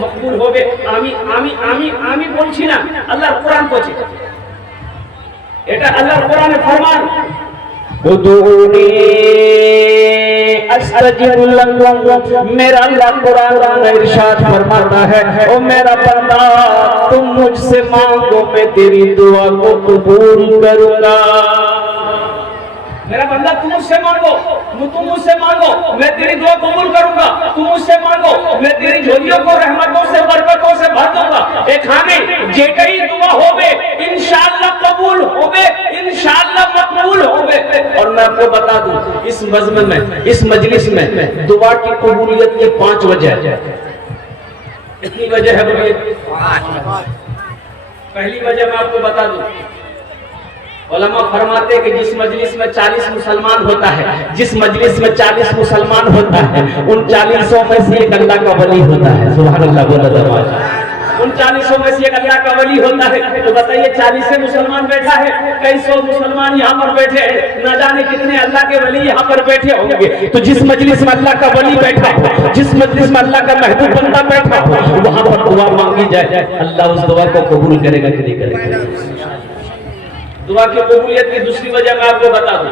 মকবুল হবে। আমি আমি আমি আমি বলছি না, আল্লাহর কোরআন বলছে, এটা আল্লাহর কোরআনের ফরমান। उदूनी अस्तजिब लकुम, मेरा अल्लाह कुरान में इरशाद फरमाता है, ओ मेरा बंदा तुम मुझसे मांगो मैं तेरी दुआ को कबूल करूंगा। मेरा बंदा तुम मुझसे मांगो, तुम मुझसे मांगो मैं तेरी दुआ कबूल करूंगा। तुम मुझसे मांगो मैं तेरी झोलियों को रहमतों से बरकतों से भर दूंगा। एक खाने जेटई दुआ होवे इंशाअल्लाह कबूल होवे, इंशाअल्लाह मकबूल होवे। और मैं आपको बता दूं, इस मजमन में, इस मजलिस में दुआ की कबूलियत की 5 वजह है। कितनी वजह है बोलिए? 5। पहली वजह मैं आपको बता दूं, उलमा फरमाते कि जिस मजलिस में 40 मुसलमान होता है, जिस मजलिस में 40 मुसलमान होता है, उन 40 में से एक अल्लाह का वली होता है। सुभान अल्लाह बोला दरवाजा। उन 40 में से एक अल्लाह का वली होता है। तो बताइए 40 मुसलमान बैठा है, कई सौ मुसलमान यहाँ पर बैठे हैं, न जाने कितने अल्लाह के वली यहाँ पर बैठे होंगे। तो जिस मजलिस में अल्लाह का वली बैठा हो, जिस मजलिस में अल्लाह का महबूब बंदा बैठा हो, वहां पर दुआ मांगी जाए, अल्लाह उस दुआ को कबूल करेगा कि नहीं करेगा? दुआ की कबूलियत की दूसरी वजह मैं आपको बता दूं,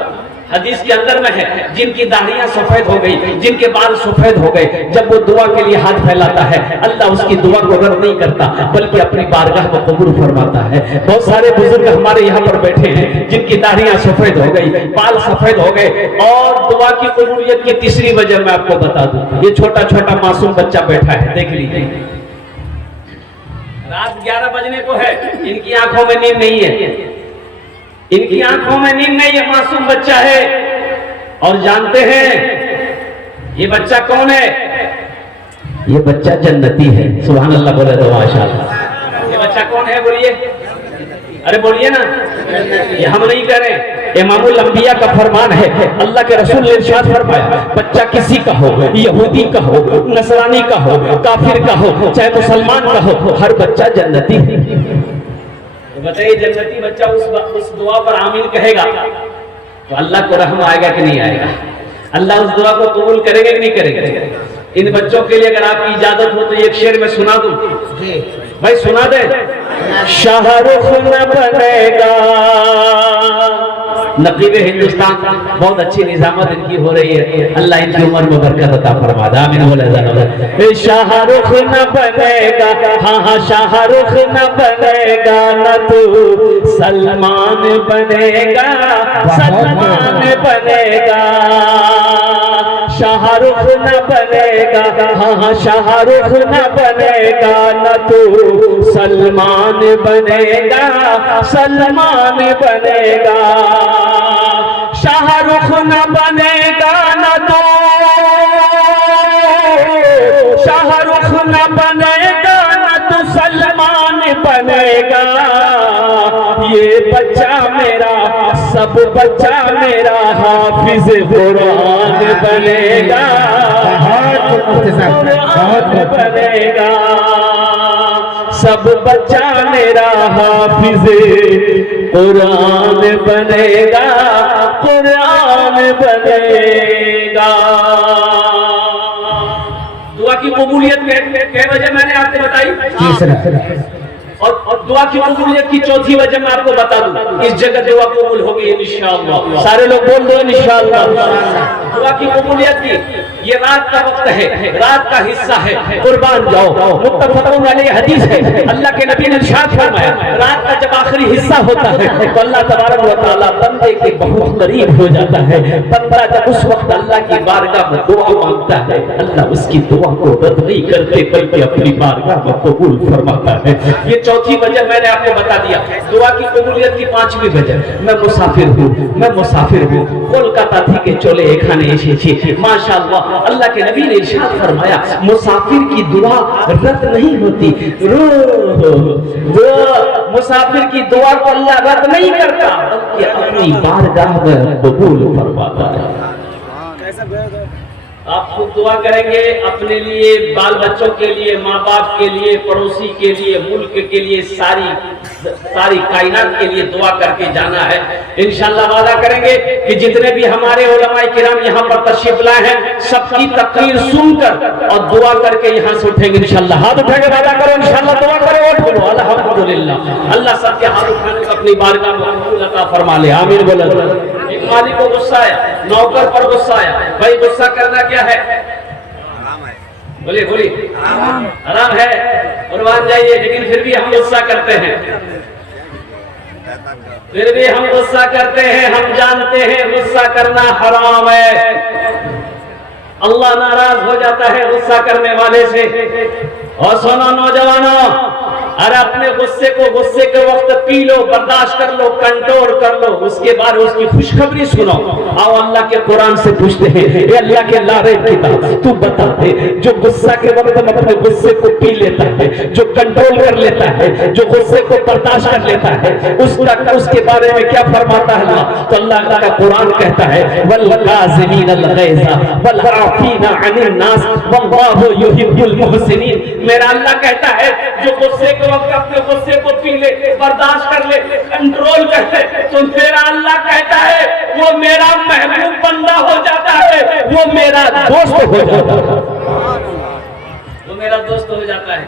हदीस के अंदर में है, जिनकी दाढ़ियां सफेद हो गई, जिनके बाल सफेद हो गए, जब वो दुआ के लिए हाथ फैलाता है, अल्लाह उसकी दुआ को रद्द नहीं करता, बल्कि अपनी बारगाह में कबूल फरमाता है। बहुत सारे बुजुर्ग हमारे यहाँ पर बैठे हैं, जिनकी दाढ़ियां सफेद हो गई, बाल सफेद हो गए। और दुआ की कबूलियत की तीसरी वजह मैं आपको बता दूं, ये छोटा छोटा मासूम बच्चा बैठा है, देख लीजिए, रात 11 बजने को है, इनकी आंखों में नींद नहीं है, इनकी आंखों में नींद नहीं है, मासूम बच्चा है। और जानते हैं ये बच्चा कौन है? ये बच्चा जन्नती है। सुभान अल्लाह बोले तो माशाअल्लाह। ये बच्चा कौन है बोलिए? अरे बोलिए ना, ये हम नहीं कह रहे, इमामुल अंबिया का फरमान है। अल्लाह के रसूल ने इरशाद फरमाया, बच्चा किसी का हो, यहूदी का हो, नसरानी का हो, काफिर का हो, चाहे मुसलमान का हो, हर बच्चा जन्नती है। बताइए जन्नती बच्चा उस दुआ पर आमीन कहेगा तो अल्लाह को रहम आएगा कि नहीं आएगा? अल्लाह उस दुआ को कबूल करेगा कि नहीं करेगा? इन बच्चों के लिए अगर आपकी इजाजत हो तो एक शेर में सुना दूं भाई, सुना दे। शाहरुख न बनेगा, नकीब हिंदुस्तान, बहुत अच्छी निजामत इनकी हो रही है, अल्लाह इनकी उम्र में बरकत अता फरमा दे, आमीन बोले ज़रा। शाहरुख न बनेगा, हाँ हाँ शाहरुख न बनेगा, न तू सलमान बनेगा, सलमान बनेगा। शाहरुख न बनेगा, हाँ हाँ शाहरुख न बनेगा, न तू सलमान बनेगा, सलमान बनेगा। शाहरुख न बनेगा, न तो शाहरुख न बनेगा, न तो सलमान बनेगा। ये बच्चा मेरा, सब बच्चा मेरा हाफिज कुरान बनेगा, कुरान बनेगा। सब बच्चा मेरा हाफिज कुरान बनेगा, कुरान बनेगा। दुआ की कबूलियत के वजह मैंने आपको बताई, और दुआ की कबूलियत की चौथी वजह मैं आपको बता दूं, इस जगह दुआ कबूल होगी इंशाअल्लाह। सारे लोग बोल दो इंशाअल्लाह। दुआ की कबूलियत की ये रात का वक्त है, रात का हिस्सा है, कुर्बान जाओ। मुत्तफ़क़ुन अलैहि हदीस है, अल्लाह के नबी ने इरशाद फरमाया, रात का जब आखिरी हिस्सा होता है तो अल्लाह तबारक व तआला बंदे के बहुत करीब हो जाता है। बंदा जब उस वक्त अल्लाह की बारगाह में दुआ मांगता है, अल्लाह उसकी दुआ को रद्द नहीं करते बल्कि अपनी बारगाह में कबूल फरमाता है। ये चौथी वजह मैंने आपको बता दिया। दुआ की कबूलियत की 5वीं वजह, मैं मुसाफिर हूँ, मैं मुसाफिर हूँ, कोलकाता থেকে চলে এখানে এসেছি, माशाअल्लाह। अल्लाह के नबी ने इरशाद फरमाया, मुसाफिर की दुआ रद्द नहीं होती। मुसाफिर की दुआ को अल्लाह रद्द नहीं करता बल्कि अपनी बारगाह में कबूल फरमाता है। आप खूब दुआ करेंगे अपने लिए, बाल बच्चों के लिए, माँ बाप के लिए, पड़ोसी के लिए, मुल्क के लिए, सारी कायनात के लिए दुआ करके जाना है। इंशाअल्लाह वादा करेंगे कि जितने भी हमारे उलमाए किराम यहाँ पर तशरीफ लाए हैं, सबकी तकरीर सुनकर और दुआ करके यहाँ से उठेंगे इंशाअल्लाह। हाथ उठा के वादा करो इंशाअल्लाह, दुआ करो, वोट बोलो अल्हम्दुलिल्लाह। अल्लाह सबके हाथ उठाने को अपनी बारगाह में कबूल अता फरमा ले, आमीन बोलो। एक मालिक को गुस्सा आया, नौकर पर गुस्सा आया। भाई गुस्सा करना क्या है? बोलिए बोलिए, हराम है, कुर्बान जाइए। लेकिन फिर भी हम गुस्सा करते हैं, फिर भी हम गुस्सा करते हैं। हम जानते हैं गुस्सा करना हराम है, अल्लाह नाराज हो जाता है गुस्सा करने वाले से। और सुनो नौजवानों, अरे अपने गुस्से को गुस्से के वक्त पी लो, बर्दाश्त कर लो, कंट्रोल कर लो, उसके बाद उसकी खुशखबरी सुनो। आओ अल्लाह के कुरान से पूछते हैं, ये अल्लाह के लारे किताब तू बता दे, जो गुस्सा के वक्त अपने गुस्से को पी लेता है, जो कंट्रोल कर लेता है, जो गुस्से को बर्दाश्त कर लेता है, उसके बारे में क्या फरमाता है अल्लाह? तो अल्लाह का कुरान कहता है वल काज़िमीन अल गैज़ा वल आफीना अनिन नास वल्लाहु युहिब्बुल मुहसिनीन। मेरा अल्लाह कहता है जो गुस्से के वक्त अपने गुस्से को पी ले, बर्दाश्त कर ले, कंट्रोल कर ले, तो मेरा अल्लाह कहता है वो मेरा महबूब बंदा हो जाता है, वो मेरा दोस्त हो जाता है, वो मेरा दोस्त हो जाता है।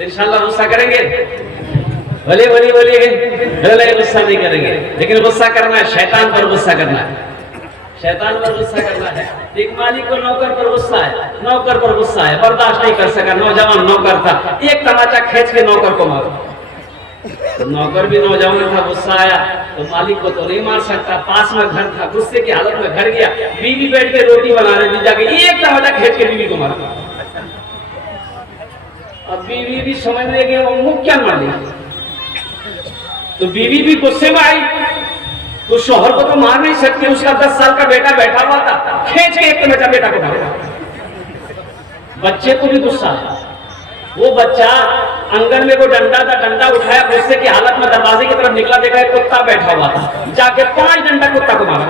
इंशाअल्लाह गुस्सा करेंगे, बोलिए गुस्सा नहीं करेंगे। लेकिन गुस्सा करना है, शैतान पर गुस्सा करना है, शैतान पर गुस्सा करना है। एक मालिक को नौकर पर गुस्सा है, नौकर पर गुस्सा है, बर्दाश्त नहीं कर सका, नौजवान नौकर था, एक तमाचा खींच के नौकर को मारा। तो नौकर भी नौजवान था, गुस्सा आया तो मालिक को तो नहीं मार सकता, पास में घर था, गुस्से की हालत में घर गया, बीवी बैठ के रोटी बना रही थी, जाके एक तमाचा खींच के बीवी को मारा। अब बीवी भी समझ लेगी वो मुंह क्या मार लेगी, तो बीवी भी गुस्से में आई, तो शोहर को तो मार नहीं सकती, उसका 10 साल का बेटा बैठा हुआ था, खींच के एक तमाचा बेटा को मारा। बच्चे को भी गुस्सा है, वो बच्चा आंगन में को डंडा था, डंडा उठाया, गुस्से की हालत में दरवाजे की तरफ निकला, देखा एक कुत्ता बैठा हुआ था, जाके 5 डंडा कुत्ता को मारा।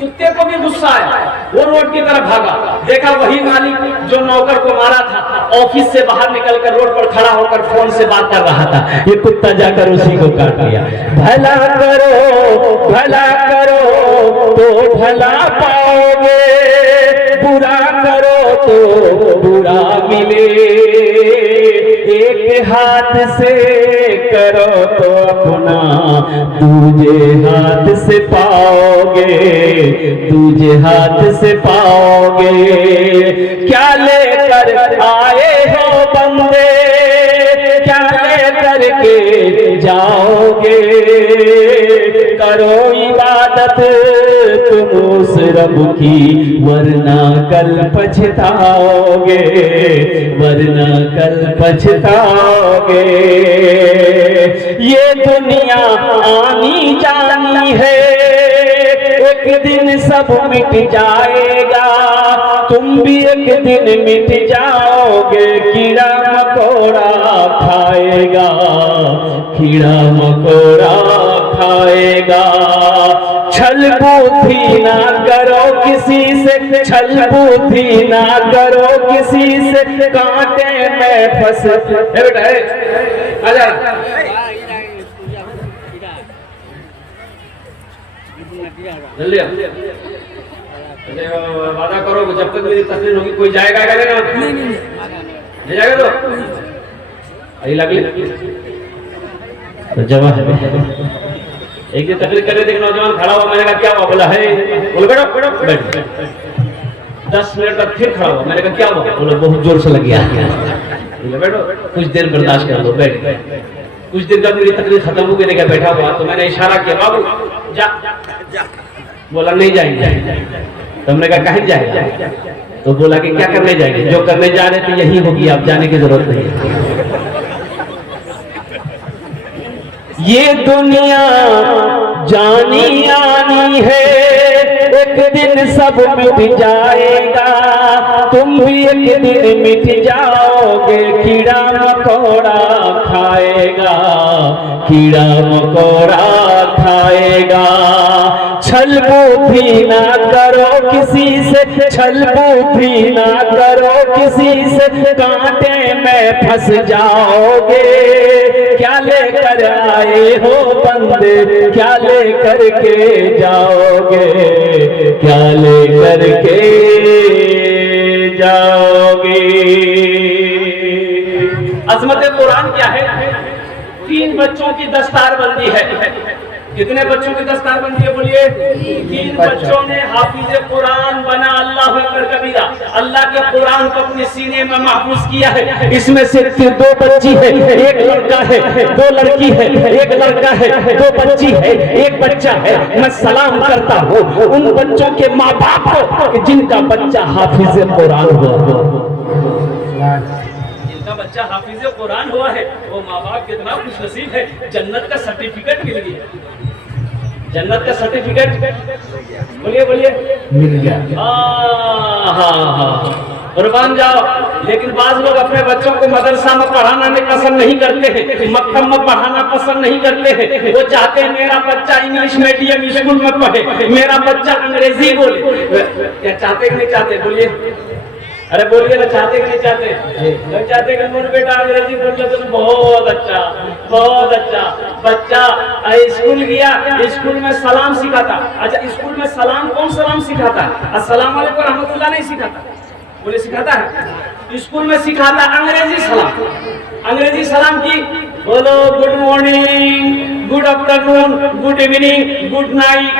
कुत्ते को भी गुस्सा आया, वो रोड की तरफ भागा, देखा वही मालिक जो नौकर को मारा था ऑफिस से बाहर निकलकर रोड पर खड़ा होकर फोन से बात कर रहा था। ये कुत्ता जाकर उसी को काट लिया। भला करो तो भला पाओगे, बुरा करो तो बुरा मिले। एक हाथ से करो तो अपना दूजे हाथ से पाओगे, दूजे हाथ से पाओगे। क्या लेकर आए हो बंदे, क्या लेकर के जाओगे। करो इबादत तुम उस रब की, वरना कल पछताओगे, वरना कल पछताओगे। ये दुनिया आनी जानी है, एक दिन सब मिट जाएगा, तुम भी एक दिन मिट जाओगे। कीड़ा मकोड़ा खाएगा, कीड़ा मकोड़ा खाएगा। छल बुद्धि ना करो किसी से, छल बुद्धि ना करो किसी से, कांटे में फंस। बेटा आजा, जल्दी वादा करो जब तक मेरी तस्वीर होगी कोई जाएगा क्या नहीं जाएगा तो अभी लगे तो जमा एक दिन तकलीफ करे देख नौजवान खड़ा हुआ, मैंने कहा क्या हुआ, बोला है, बोले बैठो बैठ। 10 मिनट तक फिर खड़ा हुआ, मैंने कहा क्या हुआ, बोले बहुत जोर से लग गया। बोले बैठो कुछ देर बर्दाश्त कर लो, बैठ। कुछ देर बाद मेरी तकलीफ खत्म हो गई, बैठा हुआ तो मैंने इशारा किया बाबू जा, बोला नहीं जाएंगे। तो हमने कहा कहीं जाएंगे, तो बोला कि क्या करने जाएंगे, जो करने जा रहे थे यही होगी, आप जाने की जरूरत नहीं है। ये दुनिया जानी आनी है, एक दिन सब मिट जाएगा, तुम भी एक दिन मिट जाओगे। कीड़ा मकोड़ा खाएगा, कीड़ा मकोड़ा खाएगा। छल भी ना करो किसी से, छल भी ना करो किसी से, कांटे में फंस जाओगे। क्या लेकर आए हो बंदे, क्या लेकर के जाओगे, क्या लेकर के जाओगे। अजमत कुरान क्या है? 3 बच्चों की दस्तारबंदी है। कितने बच्चों की दस्तारबंदी है बोलिए? 3 बच्चों ने हाफिज कुरान बना। अल्लाह अकबर कबीरा। अल्लाह के कुरान को अपने सीने में महफूज किया है। इसमें से 2 बच्ची है, 1 लड़का है, 2 लड़की है, 1 लड़का है, 2 बच्ची है, 1 बच्चा है। मैं सलाम करता हूँ उन बच्चों के माँ बाप को जिनका बच्चा हाफिज कुरान हो। बच्चा हाफिज कुरान हुआ है, वो माँ बाप कितना खुशनसीब है। जन्नत का सर्टिफिकेट मिल गया। जन्नत का सर्टिफिकेट बोलिए बोलिए मिल गया। कुर्बान जाओ। लेकिन बाज लोग अपने बच्चों को मदरसा में पढ़ाना पसंद नहीं करते हैं, मक्तब में पढ़ाना पसंद नहीं करते हैं। वो चाहते हैं मेरा बच्चा इंग्लिश मीडियम स्कूल में पढ़े, मेरा बच्चा अंग्रेजी बोले। क्या चाहते कि नहीं चाहते बोलिए? अरे बोलिए ना, चाहते कि नहीं चाहते? चाहते कि मोर बेटा अंग्रेजी बोल तो बहुत अच्छा, बहुत अच्छा। बच्चा स्कूल गया, स्कूल में सलाम सिखाता। अच्छा, स्कूल में सलाम कौन सलाम सिखाता? अस्सलाम वालेकुम रहमतुल्लाह नहीं सिखाता। बोले सिखाता है? स्कूल में सिखाता अंग्रेजी सलाम। अंग्रेजी सलाम की बोलो good morning, good afternoon, good evening, good night.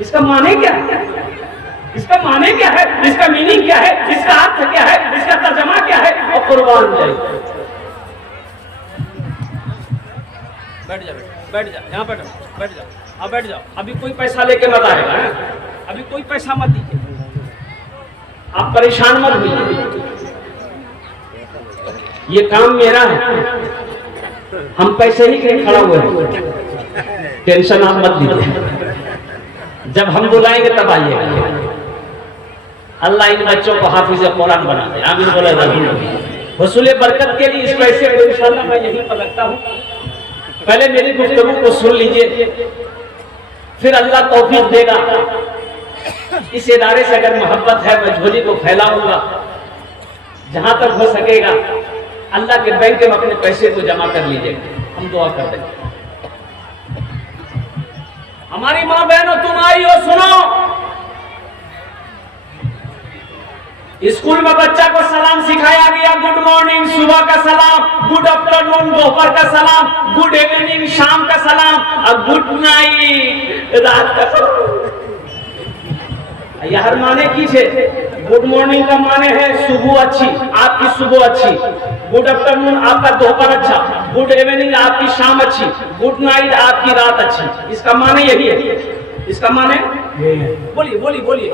इसका माने क्या है? इसका माने क्या है? इसका मीनिंग क्या है? इसका अर्थ क्या है? इसका तर्जमा क्या है? और कुर्बान जाए। बैठ जा, बैठ जा, यहाँ बैठ जाओ, अब बैठ जाओ। अभी कोई पैसा लेके मत आएगा, अभी कोई पैसा मत दीजिए, आप परेशान मत होइए। ये काम मेरा है, हम पैसे ही के लिए खड़ा हुए हैं। टेंशन आप मत लीजिए, जब हम बुलाएंगे तब आइएगा। अल्लाह इन बच्चों को हाफिज कुरान बना दे। आमीन बोला जाए। हुसूल बरकत के लिए इस पैसे को इंशाअल्लाह मैं यहीं पर रखता हूँ। पहले मेरी गुफ्तगू को सुन लीजिए, फिर अल्लाह तौफीक देगा। इस इदारे से अगर मोहब्बत है मैं झोली को फैलाऊंगा, जहां तक हो सकेगा। अल्लाह के बैंक में अपने पैसे को जमा कर लीजिए, हम दुआ कर देंगे। हमारी माँ बहनों, तुम आई हो, सुनो। स्कूल में बच्चा को सलाम सिखाया गया। गुड मॉर्निंग सुबह का सलाम, गुड आफ्टरनून दोपहर का सलाम, गुड इवनिंग शाम का सलाम, और गुड नाइट रात का सलाम। यार माने की छे? गुड मॉर्निंग का माने है सुबह अच्छी, आपकी सुबह अच्छी। गुड आफ्टरनून आपका दोपहर अच्छा, गुड इवनिंग आपकी शाम अच्छी, गुड नाइट आपकी रात अच्छी। इसका माने यही है। इसका माने बोलिए बोलिए बोलिए,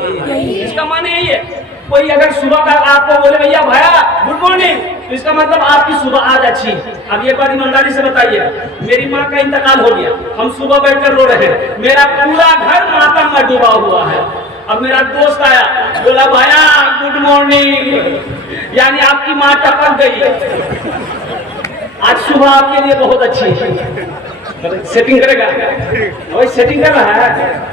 इसका माने यही है। कोई अगर सुबह का आपको बोले भैया भैया गुड मॉर्निंग, तो इसका मतलब आपकी सुबह आज अच्छी। अब ये बात ईमानदारी से बताइए, मेरी माँ का इंतकाल हो गया, हम सुबह बैठकर रो रहे हैं, मेरा पूरा घर मातम में डूबा हुआ है। अब मेरा दोस्त आया, बोला भैया गुड मॉर्निंग, यानी आपकी माँ टपक गई, आज सुबह आपके लिए बहुत अच्छी है। सेटिंग करेगा, वही सेटिंग कर रहा है।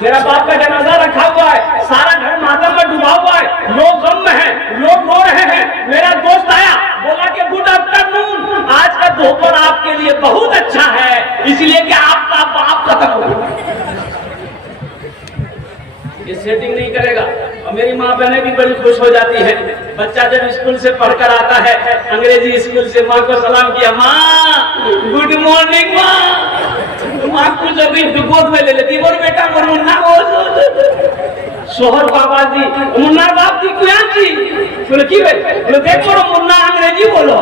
मेरा बाप का जनाजा रखा हुआ है, सारा घर मातम में डूबा हुआ है, लोग गम में हैं, लोग रो रहे हैं। मेरा दोस्त आया, बोला कि गुड आफ्टरनून, आज का दोपहर आपके लिए बहुत अच्छा है, इसलिए कि आपका बाप खत्म हो गया। ये सेटिंग नहीं करेगा। और मेरी माँ बहनें भी बड़ी खुश हो जाती है। बच्चा जब स्कूल से पढ़कर आता है, अंग्रेजी स्कूल से, माँ को सलाम किया, माँ गुड मॉर्निंग माँ। माँ कुछ अभी गोद में ले लेती, बोल बेटा मोर मुन्ना बोल। शोहर बाबा जी, मुन्ना बाप जी क्यों जी? बोले की भाई? बोले देखो मुन्ना अंग्रेजी बोलो।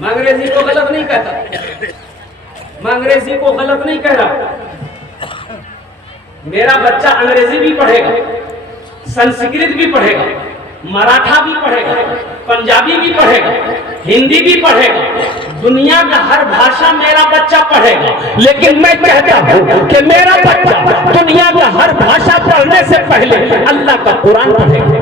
मैं अंग्रेजी को गलत नहीं कहता, मैं अंग्रेजी को गलत नहीं कह रहा। मेरा बच्चा अंग्रेजी भी पढ़ेगा, संस्कृत भी पढ़ेगा, मराठा भी पढ़ेगा, पंजाबी भी पढ़ेगा, हिंदी भी पढ़ेगा, दुनिया का हर भाषा मेरा बच्चा पढ़ेगा। लेकिन मैं कहता हूँ कि मेरा बच्चा दुनिया का हर भाषा पढ़ने से पहले अल्लाह का कुरान पढ़ेगा।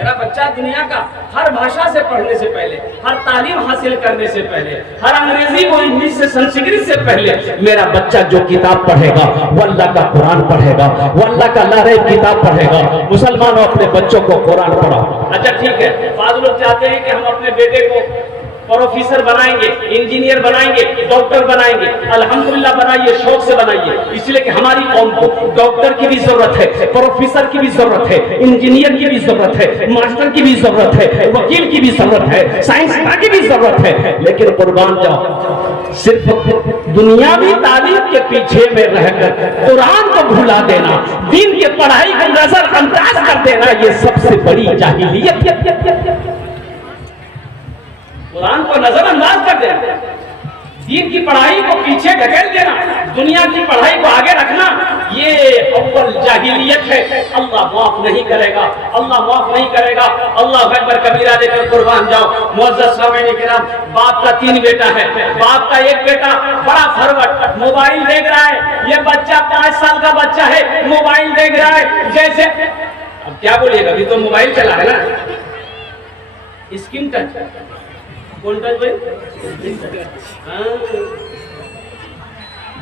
मेरा बच्चा दुनिया का हर भाषा से पढ़ने से पहले, हर तालीम हासिल करने से पहले, हर अंग्रेजी व इंग्लिश से संस्कृत से पहले मेरा बच्चा जो किताब पढ़ेगा वो अल्लाह का कुरान पढ़ेगा, वो अल्लाह का लारेब किताब पढ़ेगा। मुसलमानों अपने बच्चों को कुरान पढ़ाओ। अच्छा ठीक है, बाद लोग चाहते हैं कि हम अपने बेटे को प्रोफेसर बनाएंगे, इंजीनियर बनाएंगे, डॉक्टर बनाएंगे। अल्हम्दुलिल्लाह बनाइए, शौक से बनाइए, इसलिए कि हमारी कौम को डॉक्टर की भी जरूरत है, प्रोफेसर की भी जरूरत है, इंजीनियर की भी जरूरत है, मास्टर की भी जरूरत है, वकील की भी जरूरत है, साइंसदान की भी जरूरत है। लेकिन कुर्बान जाओ, सिर्फ दुनियावी तालीम के पीछे में रहकर कुरान को भुला देना, दीन की पढ़ाई को नजरअंदाज कर देना, ये सबसे बड़ी जाहिलियत। कुरान को नजरअंदाज कर देना, दीन की पढ़ाई को पीछे ढकेल देना, दुनिया की पढ़ाई को आगे रखना, ये अव्वल जाहिलियत है। अल्लाह माफ नहीं करेगा, अल्लाह माफ नहीं करेगा। अल्लाह अकबर कबीरा देकर कुर्बान जाओ। मुअज़्ज़ज़ सामईन किराम, बाप का 3 बेटा है, बाप का एक बेटा बड़ा फरवट मोबाइल देख रहा है, ये बच्चा 5 साल का बच्चा है, मोबाइल देख रहा है। जैसे अब क्या बोलिएगा, अभी तो मोबाइल चला है ना, स्क्रीन टच, कौन टच भाई?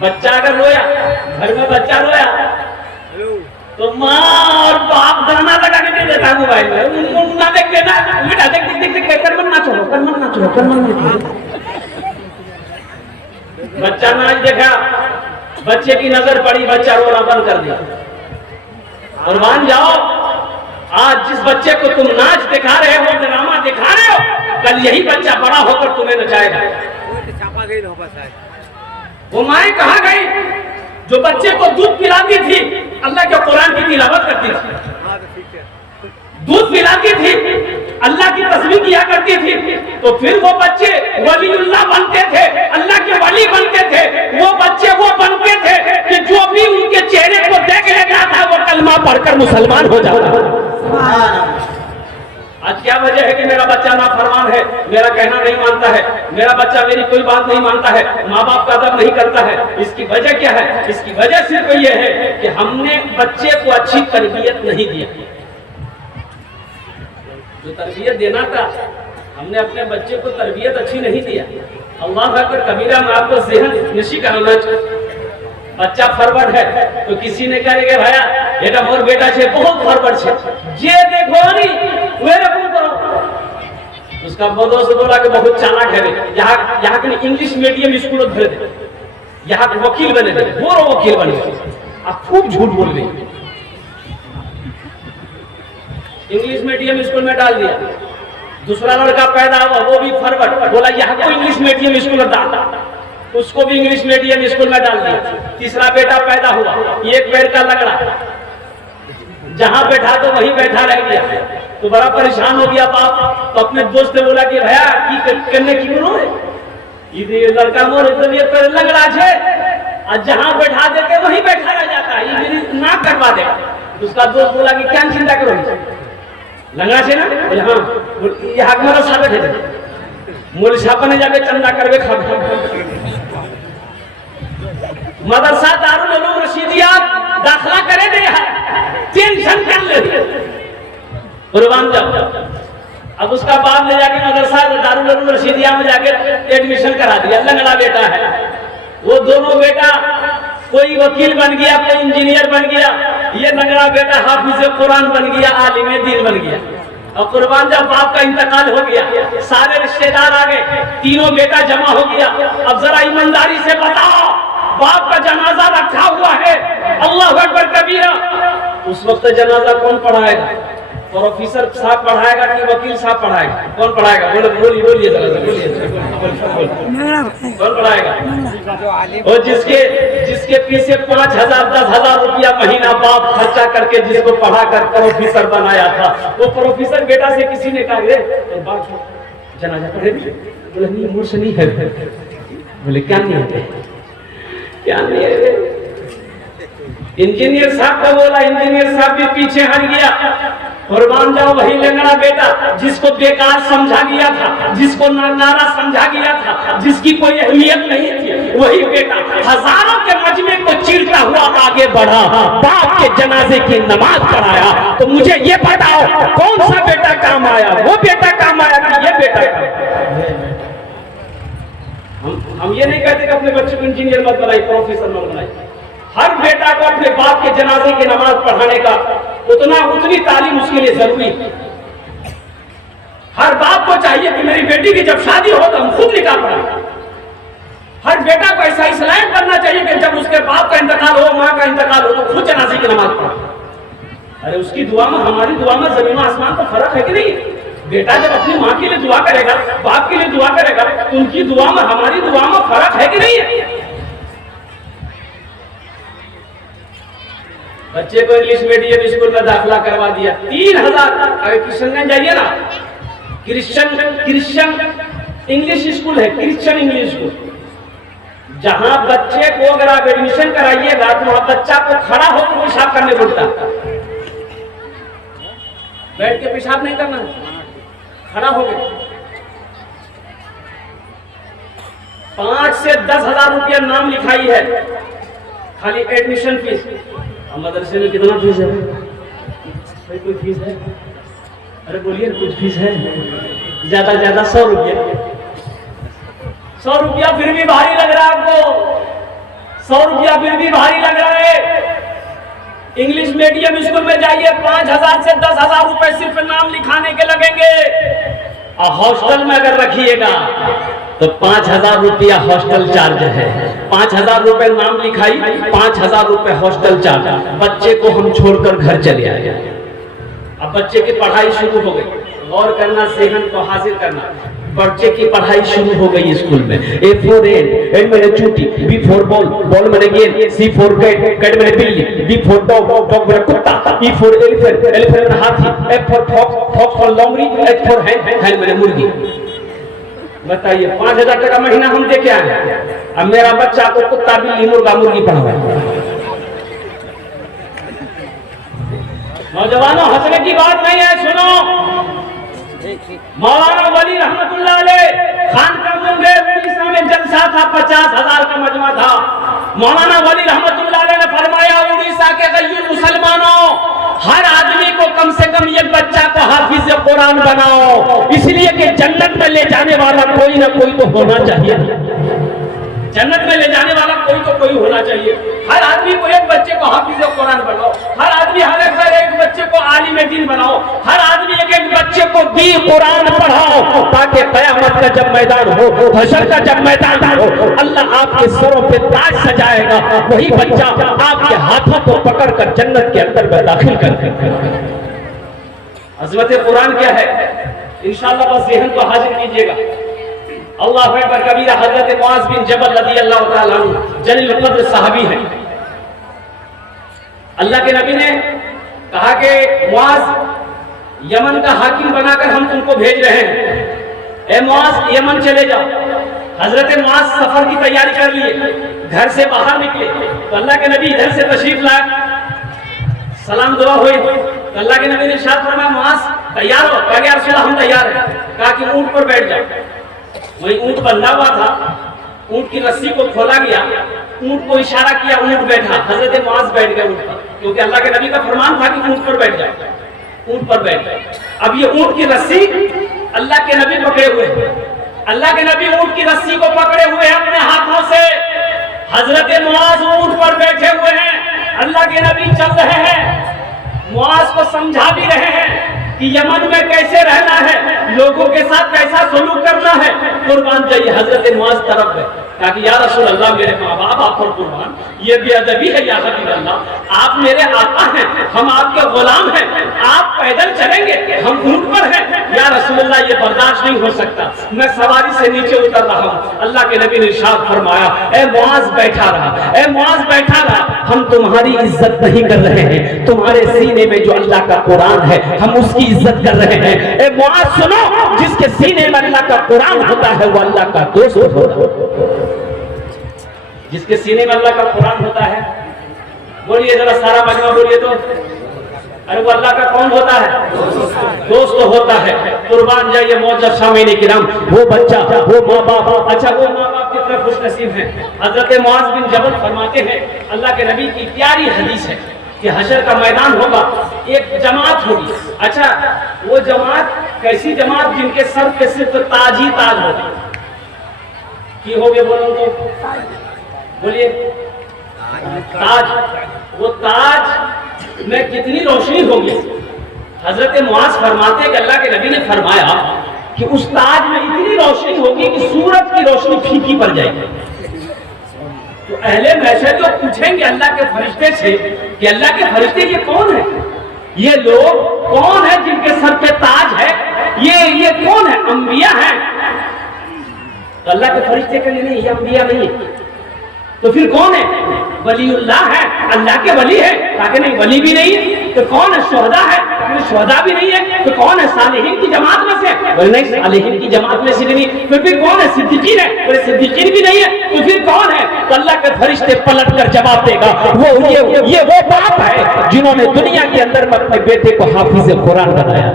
बच्चा अगर रोया, घर में बच्चा रोया तो माँ और बाप गाना लगा के दे देता है मोबाइल में, उनको ना देख देना, बेटा देख देख देख देख कर मन ना छोड़ो, कर मन ना छोड़ो, कर मन ना छोड़ो। बच्चा नाच देखा, बच्चे की नजर पड़ी, बच्चा रोना बंद कर दिया। और मान जाओ, आज जिस बच्चे को तुम नाच दिखा रहे हो, ड्रामा दिखा रहे हो, कल यही बच्चा बड़ा होकर तुम्हें नचाएगा। वो माए कहाँ गई जो बच्चे को दूध पिलाती थी, अल्लाह के कुरान की तिलावत करती थी, दूध पिलाती थी, अल्लाह की तस्बीह किया करती थी, तो फिर वो बच्चे वलीउल्लाह बनते थे, अल्लाह के वली बनते थे। वो बच्चे वो बनते थे कि जो भी उनके चेहरे को देख लेता था वो कलमा पढ़कर मुसलमान हो जाता। आज क्या वजह है कि मेरा बच्चा नाफरमान है, मेरा कहना नहीं मानता है, मेरा बच्चा मेरी कोई बात नहीं मानता है, माँ बाप का अदब नहीं करता है? इसकी वजह क्या है? इसकी वजह सिर्फ ये है कि हमने बच्चे को अच्छी तरबियत नहीं दिया। जो तरबियत देना था, हमने अपने बच्चे को तरबियत अच्छी नहीं दिया। अल्लाह अकबर कबीरा, मैं आपको ज़हन नशी करना चाहिए। बच्चा फरवर्ड है तो किसी ने कहे भैया बेटा मोर बेटा छे बहुत फरवर्ड छे, जे देखो नहीं वे रकम करो। उसका बदो से बोला कि बहुत चालाक है रे, यहाँ के इंग्लिश मीडियम स्कूल में भेज दे, यहाँ के वकील बने दे, वो वकील बने। आप खूब झूठ बोल रहे, इंग्लिश मीडियम स्कूल में डाल दिया। दूसरा लड़का पैदा हुआ, वो भी फरवर्ड, बोला यहाँ को इंग्लिश मीडियम स्कूल में डाल, उसको भी इंग्लिश मीडियम स्कूल में डाल दिया। तीसरा बेटा पैदा हुआ, एक पैर का लंगड़ा, जहां बैठा तो वहीं बैठा रह गया, तो बड़ा परेशान हो गया बाप। तो अपने दोस्त से बोला कि भैया की करने की बोलो ये लड़का मोर एकदम ये पैर लंगड़ा छे, और जहां बैठा देते वहीं बैठा रह जाता है, ये मेरी नाक करवा देगा। उसका दोस्त बोला कि क्या चिंता करो, लंगड़ा छे ना, बोले हाँ, ये हाथ में साबित है, मोल छापने जाके चंदा करवे खा। मदरसा दारुल उलूम रशीदिया दाखला करे दे, टेंशन कर ले कुर्बान जाओ। अब उसका बाप ले जाके मदरसा दारुल उलूम रशीदिया में जाके एडमिशन करा दिया। लंगड़ा बेटा है, वो दोनों बेटा कोई वकील बन गया, कोई इंजीनियर बन गया, ये लंगड़ा बेटा हाफिज कुरान बन गया, आलिम दीन बन गया। और कुर्बान जब बाप का इंतकाल हो गया, सारे रिश्तेदार आ गए, तीनों बेटा जमा हो गया। अब जरा ईमानदारी से बताओ, बाप का जनाजा रखा हुआ है, अल्लाह अकबर कबीरा, उस वक्त जनाजा कौन पढ़ाएगा? प्रोफेसर साहब पढ़ाएगा कि वकील साहब पढ़ाएगा? कौन पढ़ाएगा? बोलिए जरा बोलिए, कौन पढ़ाएगा? और जिसके पीछे 5,000 10,000 रुपया महीना बाप खर्चा करके जिसको पढ़ा कर प्रोफेसर बनाया था, वो प्रोफेसर बेटा से किसी ने कहा तो बाप जनाजा पढ़ेगी? बोले नहीं, मुझसे नहीं है। बोले क्या नहीं है? क्या नहीं है? इंजीनियर साहब का बोला, इंजीनियर साहब भी पीछे हट गया। कुर्बान जाओ वही लंगड़ा बेटा जिसको बेकार समझा गया था, जिसको नारा समझा गया था, जिसकी कोई अहमियत नहीं थी, वही बेटा हजारों के मजमे को चीरता हुआ आगे बढ़ा, बाप के जनाजे की नमाज पढ़ाया। तो मुझे ये बताओ कौन सा बेटा काम आया? वो बेटा काम आया कि ये बेटा काम? हम ये नहीं कहते कि अपने बच्चे को इंजीनियर मत बनाइए, प्रोफेसर मत बनाइए। हर बेटा को अपने बाप के जनाजे की नमाज पढ़ाने का उतनी तालीम उसके लिए जरूरी है। हर बाप को चाहिए कि मेरी बेटी की जब शादी हो तो हम खुद निकाह पढ़ाएं। हर बेटा को ऐसा इस्लाम करना चाहिए कि जब उसके बाप का इंतकाल हो, माँ का इंतकाल हो, तो खुद जनाजे की नमाज पढ़े। अरे उसकी दुआ में हमारी दुआ में जमीन आसमान का फर्क है कि नहीं? बेटा जब अपनी माँ के लिए दुआ करेगा, बाप के लिए दुआ करेगा, तो उनकी दुआ में हमारी दुआ में फर्क है कि नहीं है? बच्चे को इंग्लिश मीडियम स्कूल में दाखिला करवा दिया, 3000। अगर किशनगंज जाइए ना, क्रिश्चियन इंग्लिश स्कूल है, क्रिश्चियन इंग्लिश स्कूल, जहां बच्चे को अगर आप एडमिशन कराइएगा तो वहां बच्चा को खड़ा होकर पेशाब करने बोलता, बैठ के पेशाब नहीं करना, खड़ा हो गए। 5 से 10,000 रुपया नाम लिखाई है खाली एडमिशन फीस। मदरसे में कितना फीस है भाई? कोई फीस है? अरे बोलिए कुछ फीस है? ज्यादा 100 रुपया। 100 रुपया फिर भी भारी लग रहा है आपको? 100 रुपया फिर भी भारी लग रहा है? इंग्लिश मीडियम स्कूल में जाइए, 5,000 से 10,000 रुपए सिर्फ नाम लिखाने के लगेंगे। और हॉस्टल में अगर रखिएगा तो 5,000 रुपया हॉस्टल चार्ज है। 5,000 रुपए नाम लिखाई, 5,000 रुपए हॉस्टल चार्ज। बच्चे को हम छोड़कर घर चले आए। अब बच्चे की पढ़ाई शुरू हो गई। गौर करना, सेहन को हासिल करना। बच्चे की पढ़ाई शुरू हो गई स्कूल में। A for एन मैंने चूटी, B for बॉल, बॉल मैंने गेंद, C for कैट, कैट मैंने बिल्ली, D for डॉग, डॉग मैंने कुत्ता, E for एलिफेंट, एलिफेंट मैंने हाथी, F for fox, fox for लोमड़ी, H for हैन, हैन मैंने मुर्गी। बताइए 5,000 टका महीना हम दे के आए, अब मेरा बच्चा को कुत्ता, बिल्ली, मुर्गा, मुर्गी पढ़ाए। नौजवानों हंसने की बात नहीं है, सुनो। मौलाना वली रहमतुल्लाह अलैह खानका मुंगेर उड़ीसा में जलसा था, 50,000 का मजमा था। मौलाना वली रहमतुल्लाह अलैह ने फरमाया, उड़ीसा के गैयुर मुसलमानों, हर आदमी को कम से कम एक बच्चा को हाफिज कुरान बनाओ, इसलिए कि जन्नत में ले जाने वाला कोई ना कोई तो होना चाहिए। जन्नत में ले जाने वाला कोई तो कोई होना चाहिए। हर आदमी को एक बच्चे को हाफिज कुरान बनाओ, हर आदमी हर एक बच्चे को आलिम दीन बनाओ, हर आदमी एक बच्चे को दीन कुरान पढ़ाओ, ताकि कयामत का जब मैदान हो, हशर का जब मैदान हो, अल्लाह आपके सरों पे ताज सजाएगा। वही बच्चा आपके हाथों को पकड़कर जन्नत के अंदर में दाखिल कर। अज़मत कुरान क्या है? इंशाअल्लाह बस ज़हन को हाजिर कीजिएगा। अल्लाह अकबर कबीरा। हजरत मुआज़ बिन जबल रज़ियल्लाहु ताला अन्हु जलील क़द्र सहाबी हैं। अल्लाह के नबी ने कहा कि मुआज़ यमन का हाकिम बनाकर हम तुमको भेज रहे हैं, ए मुआज़ यमन चले जाओ। हजरत मुआज़ सफर की तैयारी कर लिए, घर से बाहर निकले तो अल्लाह के नबी इधर से तशरीफ लाए, सलाम दुआ हुई तो अल्लाह के नबी ने इरशाद फरमाया, मुआज़ तैयार हो? कहा या रसूल अल्लाह हम तैयार हैं। कहा कि ऊंट पर बैठ जाओ। वही ऊंट बंधा हुआ था, ऊंट की रस्सी को खोला गया, ऊंट को इशारा किया, ऊंट बैठा। हजरत मुआज़ बैठ गए ऊंट पर, क्योंकि अल्लाह के नबी का फरमान था कि ऊंट पर बैठ जाओ। ऊंट पर बैठ गए। अब ये ऊंट की रस्सी अल्लाह के नबी पकड़े हुए, अल्लाह के नबी ऊंट की रस्सी को पकड़े हुए हैं अपने हाथों से। हजरत मुआज़ ऊंट पर बैठे हुए हैं, अल्लाह के नबी चल रहे हैं, मुआज़ को समझा भी रहे हैं कि यमन में कैसे रहना है, लोगों के साथ कैसा सलूक करना है। कुर्बान जाइए हजरत मुआज़ तरफ है, कहा कि या रसूल अल्लाह मेरे माँ बाप आप पर कुर्बान, ये बेअदबी है या हबीब अल्लाह, आप मेरे आका हैं, हम आपके गुलाम हैं, आप पैदल चलेंगे, हम ऊंट पर हैं। या रसूल अल्लाह ये बर्दाश्त नहीं हो सकता, मैं सवारी से नीचे उतर रहा हूँ। अल्लाह के नबी ने इरशाद फरमाया, ए मुआज़ बैठा रहा, ए मुआज़ बैठा रहा, हम तुम्हारी इज्जत नहीं कर रहे हैं, तुम्हारे सीने में जो अल्लाह का कुरान है हम उसकी इज्जत कर रहे हैं। ए मुआज़ सुनो, जिसके सीने में अल्लाह का कुरान होता है वो अल्लाह का दोस्त होता है। जिसके सीने में अल्लाह का कुरान होता है, बोलिए जरा सारा मजमा बोलिए तो अरे वो अल्लाह का कौन होता है? दोस्त तो होता है। कुर्बान जाइए मौजूद सामने किराम, वो बच्चा, वो माँ बाप, अच्छा वो माँ बाप कितने खुश नसीब हैं। हजरत मुआज बिन जबल फरमाते हैं, अल्लाह के नबी की प्यारी हदीस है कि हशर का मैदान होगा, एक जमात होगी। अच्छा वो जमात कैसी जमात? जिनके सर पे सिर्फ ताज ही ताज होगा। की हो गए बोलो तो बोलिए ताज। वो ताज में कितनी रोशनी होगी। हजरत मुआज फरमाते हैं कि अल्लाह के नबी ने फरमाया कि उस ताज में इतनी रोशनी होगी कि सूरज की रोशनी फीकी पड़ जाएगी। तो अहले महशर जो पूछेंगे अल्लाह के फरिश्ते से कि अल्लाह के फरिश्ते ये कौन है? ये लोग कौन है जिनके सर पे ताज है? ये कौन है? अंबिया है। तो अल्लाह के फरिश्ते कहेंगे नहीं, ये अंबिया नहीं है। तो फिर कौन है? वलीउल्लाह है, अल्लाह के वली है। ताकि नहीं वली भी नहीं है तो कौन है? शुहदा है, तो शुहदा भी नहीं है तो कौन है? सालिहीन की जमात में से? बोले नहीं, सालिहीन की जमात में से नहीं। तो फिर कौन है? सिद्दीकीन है। बोले सिद्दीकीन भी नहीं है तो फिर कौन है? तो अल्लाह के फरिश्ते पलट कर जवाब देगा, ये वो बाप है जिन्होंने दुनिया के अंदर में अपने बेटे को हाफिज कुरान बनाया।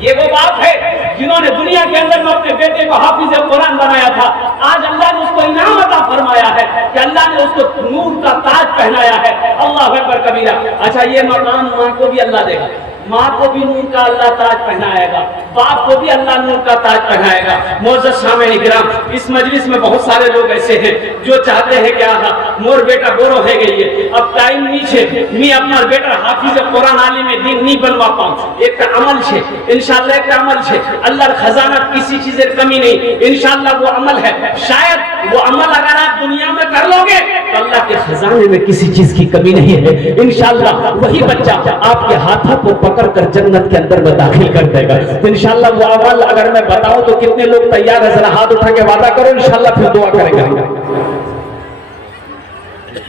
ये वो बाप है जिन्होंने दुनिया के अंदर में अपने बेटे को हाफिज कुरान बनाया था। आज अल्लाह ने उसको इनाम अता फरमाया है कि अल्लाह ने उसको नूर का ताज पहनाया है। अल्लाह अकबर कबीरा। अच्छा ये मकाम माँ को भी अल्लाह देगा, माँ को भी नूर का अल्लाह ताज पहनाएगा, बाप को भी अल्लाह नूर का ताज पहनाएगा। मोअज़्ज़ज़ सामईन किराम, इस मजलिस में बहुत सारे लोग ऐसे हैं जो चाहते हैं कि आहा मोर बेटा बोरो है गई है, अब टाइम नीचे मैं अपना बेटा हाफिज कुरान आलिम दीन नहीं बनवा पाऊं। एक अमल है इंशाअल्लाह, एक अमल है अल्लाह खजाना किसी चीज कमी नहीं, इंशाअल्लाह वो अमल है। शायद वो अमल अगर आप दुनिया में कर लोगे तो अल्लाह के खजाने में किसी चीज की कमी नहीं है। इंशाअल्लाह वही बच्चा आपके हाथों को पकड़ कर जन्नत के अंदर में दाखिल कर देगा। तो इंशाअल्लाह वो अमल अगर मैं बताऊं तो कितने लोग तैयार है? जरा हाथ उठा के वादा करो, इंशाअल्लाह फिर दुआ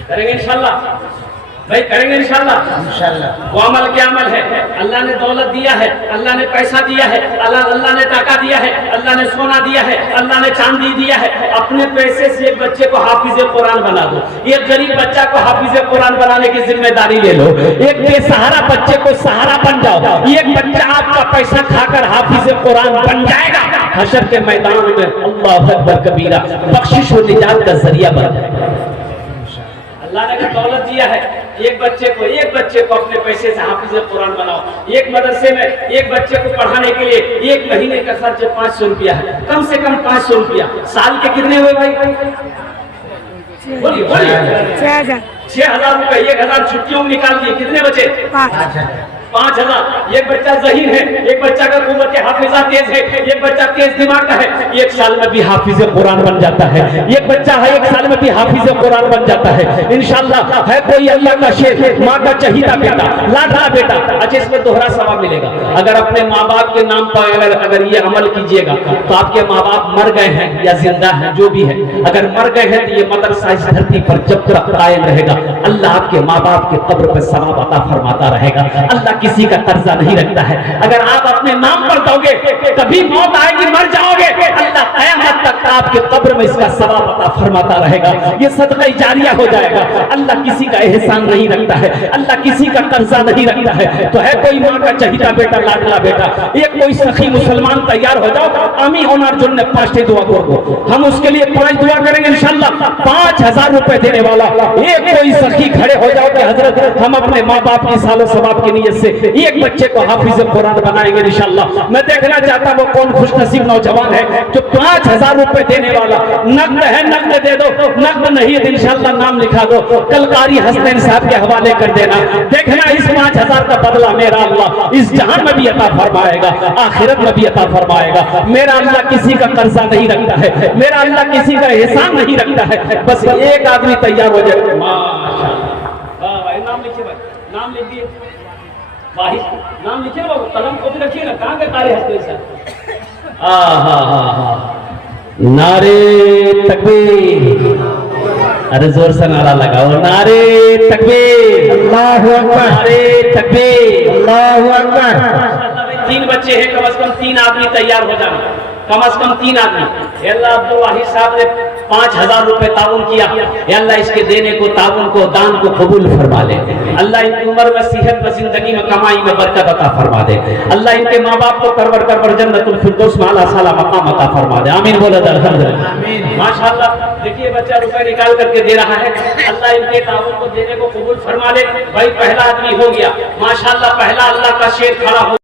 करेंगे इंशाअल्लाह भाई, करेंगे इंशाअल्लाह। वो अमल क्या अमल है? अल्लाह ने दौलत दिया है, अल्लाह ने पैसा दिया है, अल्लाह ने टाका दिया है, अल्लाह ने सोना दिया है, अल्लाह ने चांदी दिया है। अपने पैसे से एक बच्चे को हाफिज कुरान बना दो। एक गरीब बच्चा को हाफिज कुरान बनाने की जिम्मेदारी ले लो। एक बेसहारा बच्चे को सहारा बन जाओ। एक बच्चा आपका पैसा खाकर हाफिज कुरान बन जाएगा, हशर के मैदान में अल्लाह अकबर कबीरा बख्शिश और निजात का जरिया बन जाएगा। अल्लाह ने दौलत दिया है, एक बच्चे को अपने पैसे से हाफिज कुरान बनाओ। एक मदरसे में एक बच्चे को पढ़ाने के लिए एक महीने का खर्च 500 रुपया है, कम से कम 500 रुपया। साल के कितने हुए भाई? बोलिए 6,000 रुपए। 1,000 छुट्टियों में निकाल दिए, कितने बचे? 5,000। एक बच्चा ज़हीन है, एक बच्चा का कुव्वत हाफिजा तेज है, एक बच्चा तेज दिमाग का है, एक साल में भी हाफिज कुरान बन जाता है। एक बच्चा है एक साल में भी हाफिज कुरान बन जाता है इंशाअल्लाह। है कोई अल्लाह का शेर, माँ का चहीता बेटा, लाडला बेटा, अच्छा इसमें दोहरा सवाब मिलेगा। अगर अपने माँ बाप के नाम पर अगर ये अमल कीजिएगा तो आपके माँ बाप मर गए हैं या जिंदा हैं जो भी है, अगर मर गए हैं तो ये मदरसा इस धरती पर जब तक कायम रहेगा अल्लाह आपके माँ बाप के कब्र पर सवाब अता फरमाता रहेगा। अल्लाह किसी का कर्जा नहीं रखता है। अगर आप अपने नाम पर दोगे कभी मौत आएगी, मर जाओगे, अल्लाह क़यामत तक आपके कब्र में इसका सवाब अता फरमाता रहेगा। ये सदका जारिया हो जाएगा। अल्लाह किसी का एहसान नहीं रखता है, अल्लाह किसी का कर्जा नहीं रखता है। तो है कोई माँ का चहीता बेटा, लाडला बेटा, एक कोई सखी मुसलमान तैयार हो जाओ। आमी होनार जो ने 5 दुआ कर दो, हम उसके लिए 5 दुआ करेंगे इंशाअल्लाह। 5,000 रुपए देने वाला एक कोई सखी खड़े हो जाओ कि हजरत हम अपने माँ बाप की सालो सवाब की नीयत से एक बच्चे को हाफिज कुरान बनाएंगे इंशाअल्लाह। मैं देखना चाहता हूँ वो कौन खुशनसीब नौजवान है जो 5,000 रुपए देने वाला। नकद है नकद दे दो, नकद नहीं है इंशाअल्लाह नाम लिखा दो, कल कारी हसनैन साहब के हवाले कर देना। देखना इस 5,000 का बदला मेरा अल्लाह इस जहान में भी अता फरमाएगा, आखिरत में भी अता फरमाएगा। मेरा अल्लाह किसी का कर्जा नहीं रखता है, मेरा अल्लाह किसी का एहसान नहीं रखता है। बस एक आदमी तैयार हो जाए। माशाअल्लाह भाई, नाम लिखिए भाई, नाम लिख दिए भाई, नाम लिखिए बाबू, कलम कॉपी रखिए ना। कहाँ के कारी हसनैन साहब? नारे तकबीर, अरे जोर से नारा लगाओ, नारे तकबीर, अल्लाहु अकबर, नारे तकबीर, अल्लाहु अकबर। 3 बच्चे हैं, कम से कम 3 आदमी तैयार हो जाना, कम से कम 3 आदमी। अल्लाह अब्दुल वाहिद साहब ने 5000 रुपए ताउन किया। या अल्लाह इसके देने को, ताउन को, दान को कबूल फरमा ले। अल्लाह इनकी उम्र में, सेहत में, जिंदगी में, कमाई में बरकत अता फरमा दे। अल्लाह इनके माँ बाप को करवर करवर जन्नतुल फिरदौस में आला साला मकाम अता फरमा दे। आमीन बोलो अल्हम्दुलिल्लाह। आमीन। माशाअल्लाह, देखिए बच्चा रुपए निकाल करके दे रहा है। अल्लाह इनके ताउन को देने को कबूल फरमा ले। भाई पहला आदमी हो गया माशाअल्लाह, पहला अल्लाह का शेर खड़ा हो